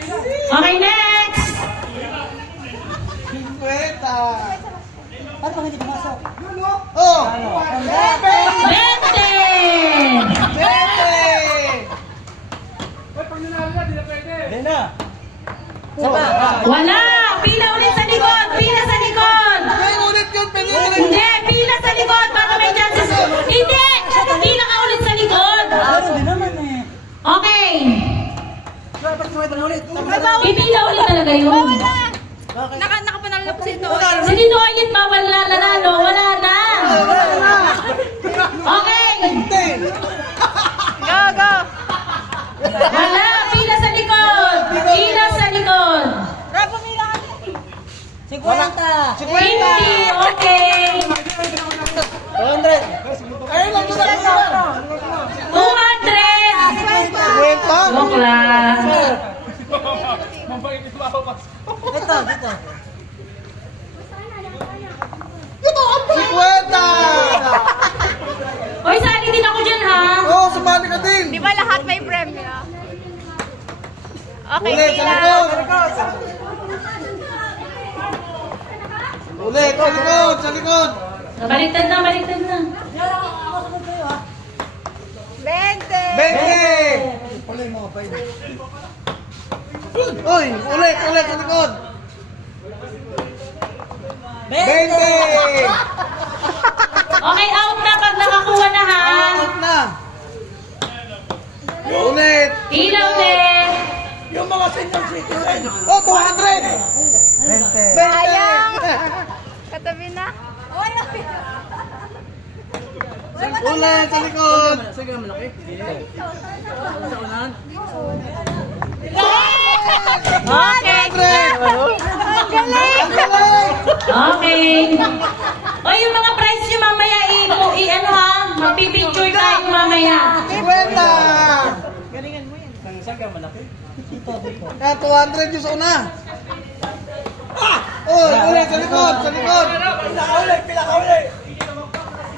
Okay, next! 50. Ano pang hindi pumasok? Oh! 20! 20! Hindi na. Wala! Pila ulit sa likod! Pila sa likod! Ay, ulit yun! Pwede ulit! Hindi! Pila sa likod para may chances! Hindi! Pila ka ulit sa likod! Meron din naman eh. Okay! Dapat sumay ulit. Pipila ulit talaga yun. Nakapanalo na po si ito. Si Tito Oyit, bawal na nanalo. Wala na! Okay! Go, go. Wala! Pila sa likod! Pila sa likod! Rob, pumila ka. 50. 20! Okay! 200. Ayun lang sa 200! 50? Joke lang. Ito, dito. 50! Hoy, sali din ako dyan, ha? Oh, sumali ka din! Di ba lahat may premyo? Okay, Ulit, sa pila. likod! Ulit, sa likod, sa likod! Baliktad na, baliktad na. 20. 20! Uy, ulit, ulit, sa likod! 20! Okay, out na pag nakakuha na, ha? Out na! Ulit! Pila ulit. Yung mga senior citizen! Oh, 200! 20. 20! Sayang. Katabi na. Ulit, sa likod! Sige, malaki. Okay. Ang galing. Okay. O, yung mga prize nyo mamaya, ano ha? Magpipicture tayo mamaya. 50! Sige, malaki. Dito, dito. Kaya 200 yung sa una. Uy, ulit, sa likod, sa likod.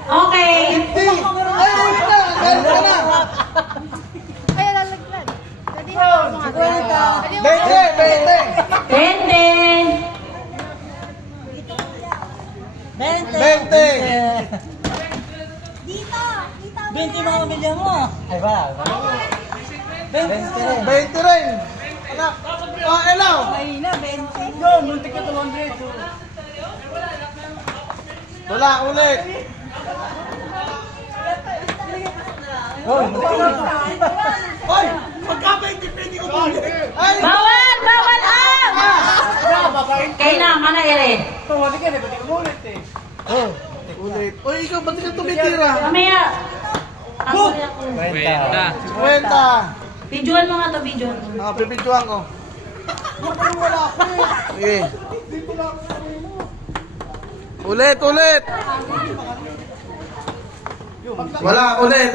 Okay. 50. Ay, ulit na. Galit ka na. Ay, lalaglag. Dali na ako mga 20, 20. 20. 20 mga pamilya mo. Ay, wala. 20 rin. 20 rin. Anak. Oh, elaw. Mahina, 20. Yun, muntik ka 200. Wala, ulit. Hoy, Hoy, magka-20 pwede ko ba? Ay! Bawal! Bawal out! Kailangan na ere. Ulit. Uy, ikaw, ba't ka tumitira? Mamaya. Ako na ako. 50. Videoan mo nga to, videoan mo. Pipidyoan ko. Sige. Ulit, ulit. Wala, ulit.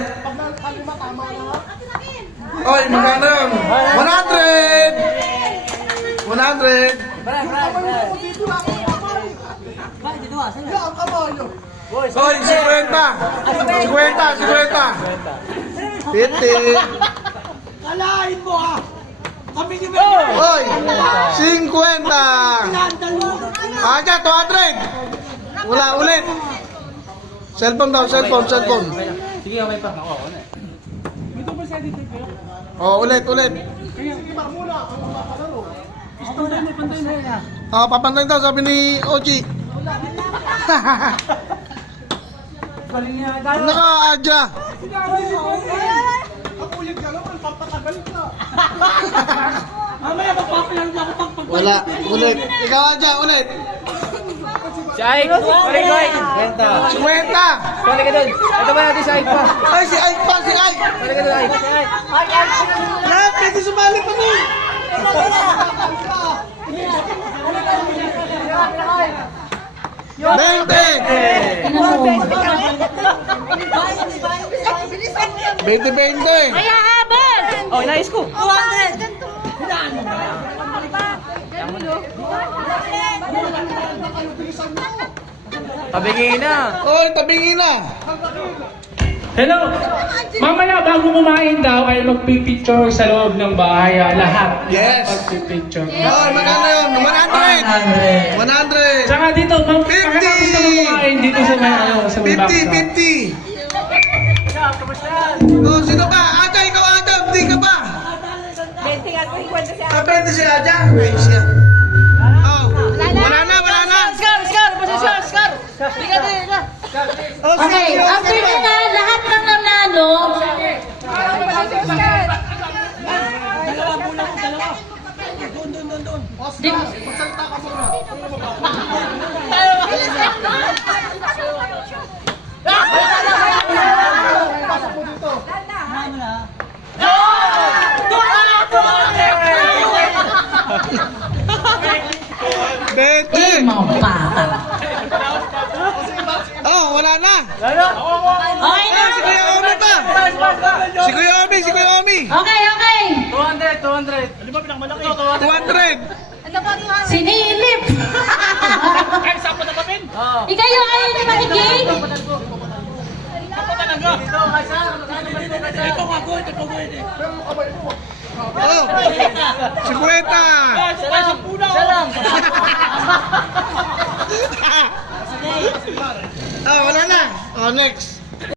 Oy, magkano yun? 100! 100! Oy, 50! 50! 50! Kalahin mo ha! Kami ni Oy! 50! Aja, 200! Wala, ulit! Cellphone daw, cellphone. Sige, may pa. Ako na. Oh, ulit. Papantayin daw, sabi ni Ochi. Naka, Aja. Mamaya magpapalang ako pag Wala, ulit. Ikaw, Aja, ulit. Si Ike! Pare ko Ike! 50! Pare ka dun! Ito ba natin si Ike pa? Ay, si Ike pa, si Ike! Pare ka dun Ike! Lahat, pwede sumali pa nun! 20! Kaya habol! Oh, inayos ko! 200. Tabingin na! Oy, tabingin na! Hello! Mamaya bago kumain daw ay magpipicture sa loob ng bahay. Lahat. Yes. Magpipicture. Oh, magkano yun? 100. 100. Tsaka dito, kaya gusto mo kumain dito sa may, sa may 50, backstop. 50. Oh, sino ba? Aja, ikaw Adam, di ka ba? 20 nga, 50 siya. Kapente si Aja? Ayos siya. Oh, wala na. Oh, Okay, after nyo na lahat ng nanalo, di, Bete. mga bata. Oh, wala na. Okay na. Si Kuya Omi pa. Si Kuya Omi. Okay, okay. 200. Sinilip. Ikaw yung ayaw na makikig? Oh, 50. Ah, wala na. Oh, next.